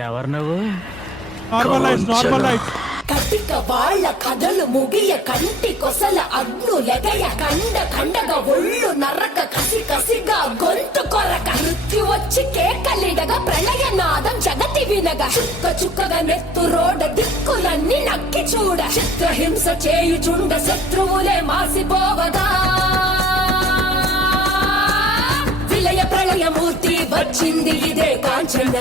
ఎవరు నువ్వు? కటిక వాళ్ళ కథలు ముగియ కంటి కొసల అగ్ను లెగయ కండ కండగ ఒళ్ళు నరక కసి కసిగా గొంతు కొరక మృత్యు వచ్చి కేకలిడగా ప్రళయ నాదం జగతి వినగా చుక్క చుక్కగా నెత్తు రోడ దిక్కులన్నీ నక్కి చూడ చిత్రహింస చేయుచుండ శత్రువులే మాసిపోవగా విలయ ప్రళయ మూర్తి వచ్చింది ఇదే కాంచన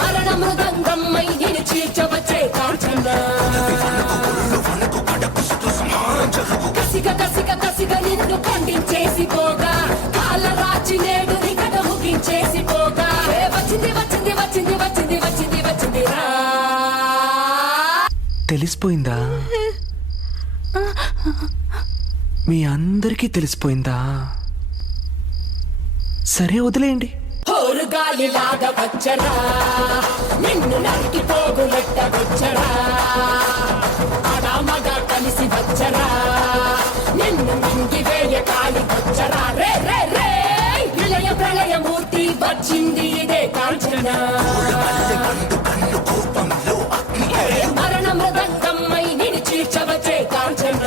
మరణ మృదంగమ్మై నిన్ను చీల్చవచ్చే కాంచన కసిగ కసిగ కసిగ నిన్ను ఖండించేసి పోగా కాల రాచి నేడు నీ కథ ముగించేసి పోగా వచ్చింది వచ్చింది వచ్చింది వచ్చింది వచ్చింది వచ్చింది రా. తెలిసిపోయిందా? మీ అందరికీ తెలిసిపోయిందా? సరే వదిలేయండి. గాలిలాగా వచ్చరా నిన్ను నరికి పోగులెట్ట వచ్చరా ఆడామగా కలిసి వచ్చరా నిన్ను మింగి వేయ కాలి వచ్చరా రే రే రే విలయ ప్రళయ మూర్తి వచ్చింది ఇదే కాంచన మరణ మృదంగమ్మై నిన్ను చీల్చవచ్చే కాంచన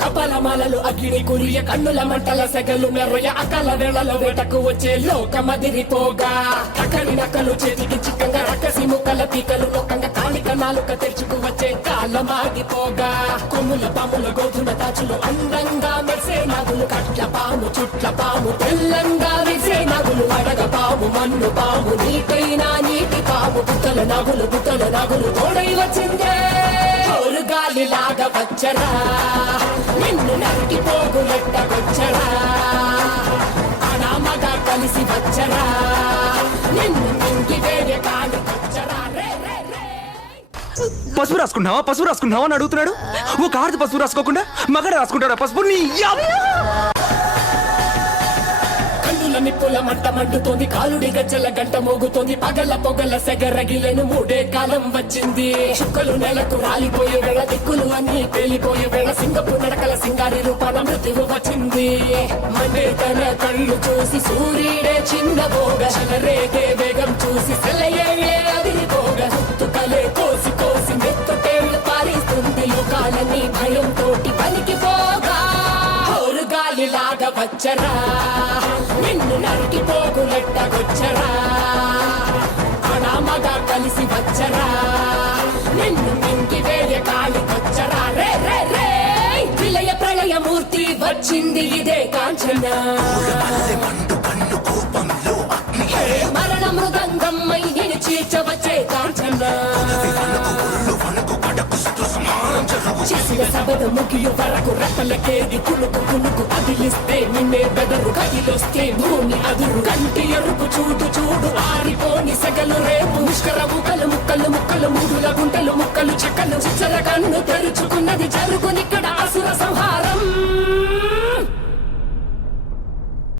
కపలమాలలు అగ్ని కురియ కన్నుల మంటల సెగలు మెర్రయ అకల వేళల వేటకు వచ్చే లోకమదిరిపోగా కకలి నకలు చేతికి చిక్కంగా రకసి ముక్కల పీకలు లోకంగా కాళిక నాలుక తెరుచుకు వచ్చే కాలమాగిపోగా కొమ్ముల పాముల గోధుమ తాచులు అందంగా మెరిసే నగులు కట్ల పాము చుట్ల పాము తెల్లంగా విసే నగులు అడగ పాము మన్ను పాము నీటైనా నీటి పాము పుట్టల నగులు తోడై వచ్చిందే గాలిలాగా వచ్చరా నిన్ను నరికి పోగులెట్ట వచ్చరా అనామగా కలిసి వచ్చరా నిన్ను మింగి వేరే కాలి వచ్చరా రే రే రే. పసుపు రాసుకున్నావా అని అడుగుతున్నాడు. ఒక ఆడది పసుపు రాసుకోకుండా మగడ రాసుకుంటాడా పసుపు? నీ నిప్పుల మంట మండుతోంది కాలుడి గజ్జల గంట మోగుతోంది పగల పొగల సెగరగిలేను మూడే కాలం వచ్చింది చుక్కలు నెలకు రాలిపోయే వేళ దిక్కులు అన్ని పేలిపోయే వేళ సింగపు నడకల సింగారి రూపాన మృత్యువు వచ్చింది మండే తన కళ్ళు చూసి సూర్యుడే చిన్న బోగ చలరేగే వేగం చూసి సెలయేడే అదిరిపోగ తుకలే కోసి కోసి మెత్తుటేళ్లు పారిస్తుంది లోకాలన్నీ భయం తోటి పలికిపోగా గాలిలాగా వచ్చరా నిన్ను నరికి పోగులెట్టగొచ్చరా అనామగా కలిసి వచ్చరా నిన్ను మింగి వేయ కాలి వచ్చరా రే రే రే విలయ ప్రళయ మూర్తి వచ్చింది ఇదే కాంచన మరణ మృదంగమ్మై నిన్ను చీల్చవచ్చే కాంచన చేసిన సభను ముగియు వరకు రెప్పలకేది కులుకు కులుకు అదిలిస్తే నిన్నే బెదరు కదిలొస్తే భూమి అదురు కంటి ఎరుపు చూడు చూడు ఆరిపోని సెగలు రేపు ముష్కర ముక్కలు ముక్కలు ముక్కలు మూడుల గుంటలు ముక్కలు చెక్కలు చిచ్చర కన్ను తెరుచుకున్నది జరుగునిక్కడ అసుర సంహారం